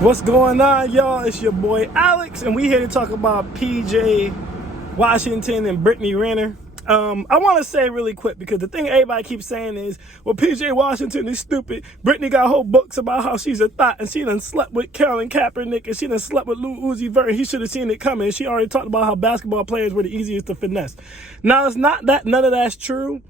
What's going on, y'all? It's your boy Alex, and we here to talk about PJ Washington and Brittany Renner. I want to say really quick, because the thing everybody keeps saying is, well, PJ Washington is stupid. Brittany got whole books about how she's a thought, and she done slept with Colin Kaepernick, and she done slept with Lil Uzi Vert. He should have seen it coming. She already talked about how basketball players were the easiest to finesse. Now, it's not that none of that's true.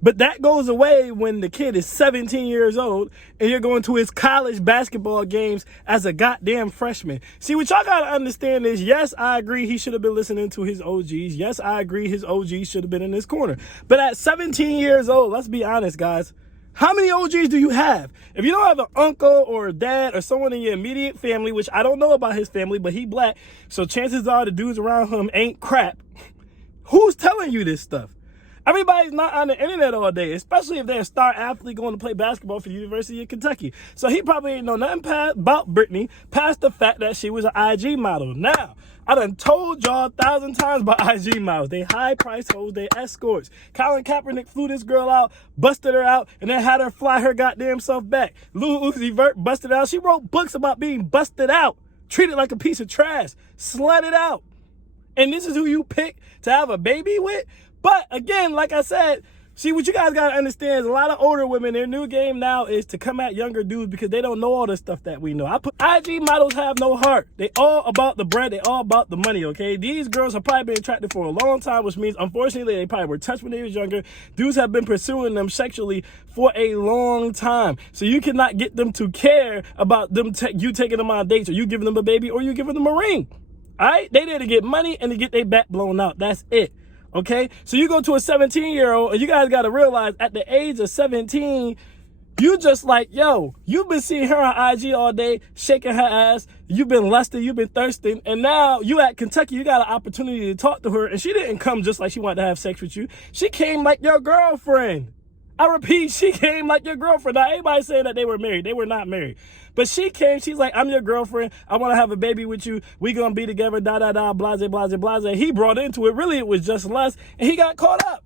But that goes away when the kid is 17 years old and you're going to his college basketball games as a goddamn freshman. See, what y'all got to understand is, yes, I agree he should have been listening to his OGs. Yes, I agree his OGs should have been in his corner. But at 17 years old, let's be honest, guys, how many OGs do you have? If you don't have an uncle or a dad or someone in your immediate family, which I don't know about his family, but he black, so chances are the dudes around him ain't crap. Who's telling you this stuff? Everybody's not on the internet all day, especially if they're a star athlete going to play basketball for the University of Kentucky. So he probably ain't know nothing about Brittany past the fact that she was an IG model. Now, I done told y'all 1,000 times about IG models. They high-priced hoes, they escorts. Colin Kaepernick flew this girl out, busted her out, and then had her fly her goddamn self back. Lil Uzi Vert busted out. She wrote books about being busted out, treated like a piece of trash, slutted out. And this is who you pick to have a baby with? But again, like I said, see, what you guys got to understand is a lot of older women, their new game now is to come at younger dudes because they don't know all the stuff that we know. IG models have no heart. They all about the bread. They all about the money, okay? These girls have probably been attracted for a long time, which means, unfortunately, they probably were touched when they was younger. Dudes have been pursuing them sexually for a long time. So you cannot get them to care about them you taking them on dates or you giving them a baby or you giving them a ring. All right? They there to get money and to get their back blown out. That's it. Okay, so you go to a 17-year-old, and you guys got to realize at the age of 17, you just like, yo, you've been seeing her on IG all day, shaking her ass. You've been lusting, you've been thirsting, and now you at Kentucky, you got an opportunity to talk to her, and she didn't come just like she wanted to have sex with you. She came like your girlfriend. I repeat, she came like your girlfriend. Now, everybody saying that they were married. They were not married. But she came, she's like, I'm your girlfriend. I want to have a baby with you. We going to be together, blase, blase, blase. He brought into it. Really, it was just lust. And he got caught up.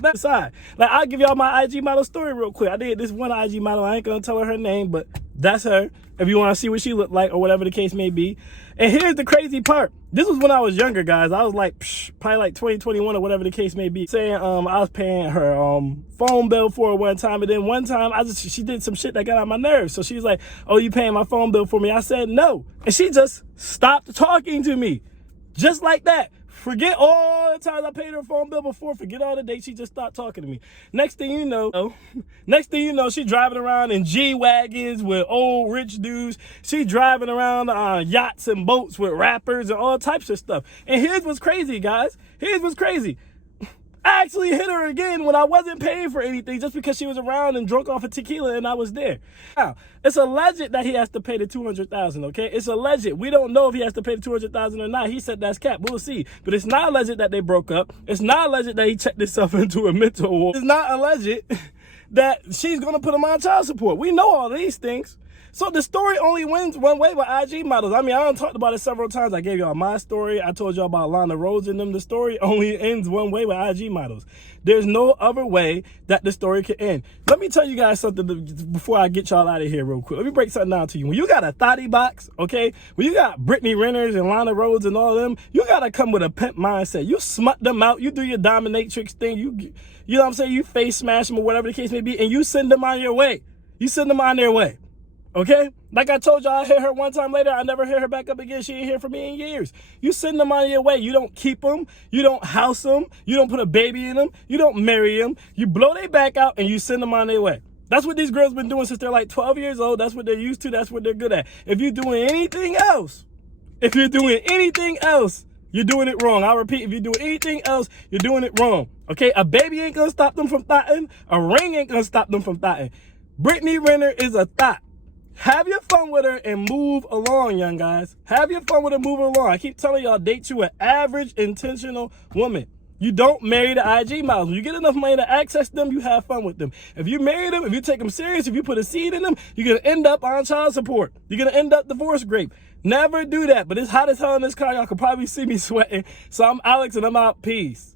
That's side. Like, I'll give y'all my IG model story real quick. I did this one IG model. I ain't going to tell her name, but that's her. If you want to see what she looked like or whatever the case may be. And here's the crazy part. This was when I was younger, guys. I was like, probably like 2021 or whatever the case may be. Saying I was paying her phone bill for her one time. And then one time, she did some shit that got on my nerves. So she was like, oh, you paying my phone bill for me? I said, no. And she just stopped talking to me. Just like that. Forget all the times I paid her phone bill before. Forget all the dates. She just stopped talking to me. Next thing you know, she driving around in G-Wagons with old rich dudes. She driving around on yachts and boats with rappers and all types of stuff. And here's what's crazy, guys. Here's what's crazy. I actually hit her again when I wasn't paying for anything just because she was around and drunk off of tequila and I was there. Now, it's alleged that he has to pay the $200,000, okay? It's alleged. We don't know if he has to pay the $200,000 or not. He said that's cap. We'll see. But it's not alleged that they broke up. It's not alleged that he checked himself into a mental ward. It's not alleged that she's going to put him on child support. We know all these things. So the story only wins one way with IG models. I mean, I done talked about it several times. I gave y'all my story. I told y'all about Lana Rhodes and them. The story only ends one way with IG models. There's no other way that the story can end. Let me tell you guys something before I get y'all out of here real quick. Let me break something down to you. When you got a thotty box, okay, when you got Brittany Renners and Lana Rhodes and all of them, you got to come with a pimp mindset. You smut them out. You do your dominatrix thing. You know what I'm saying? You face smash them or whatever the case may be, and you send them on your way. You send them on their way. Okay? Like I told y'all, I hit her one time later. I never hit her back up again. She ain't hear from me in years. You send them on your way. You don't keep them. You don't house them. You don't put a baby in them. You don't marry them. You blow their back out and you send them on their way. That's what these girls been doing since they're like 12 years old. That's what they're used to. That's what they're good at. If you're doing anything else, you're doing it wrong. I repeat, if you're doing anything else, you're doing it wrong. Okay? A baby ain't going to stop them from thotting. A ring ain't going to stop them from thotting. Brittany Renner is a thot. Have your fun with her and move along, young guys. Have your fun with her, move along. I keep telling y'all, date you an average, intentional woman. You don't marry the IG models. When you get enough money to access them, you have fun with them. If you marry them, if you take them serious, if you put a seed in them, you're going to end up on child support. You're going to end up divorce grape. Never do that. But it's hot as hell in this car. Y'all can probably see me sweating. So I'm Alex and I'm out. Peace.